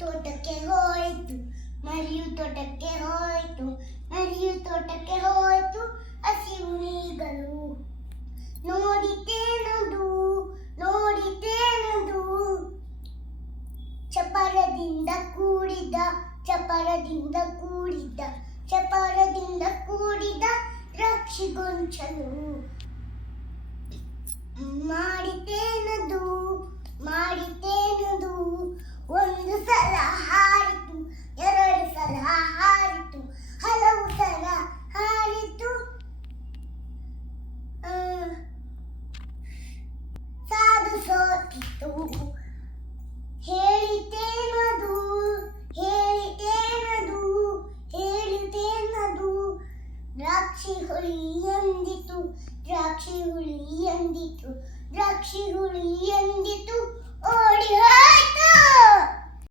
ತೋಟಕ್ಕೆ ಹೋಯಿತು, ಮರಿಯು ತೋಟಕ್ಕೆ ಹೋಯಿತು, ಮರಿಯು ತೋಟಕ್ಕೆ ಹೋಯಿತು, ಹಸಿವು ನೀಗಲು. ನೋಡಿತೇನದು, ನೋಡಿತೇನದು, ಚಪರದಿಂದ ಕೂಡಿದ, ಚಪರದಿಂದ ಕೂಡಿದ, ಚಪರದಿಂದ ಕೂಡಿದ ರಕ್ಷಿಗೊಂಚಲು. ಮಾಡಿತೇನದು, ಮಾಡಿತೇನದು, ಒಂದು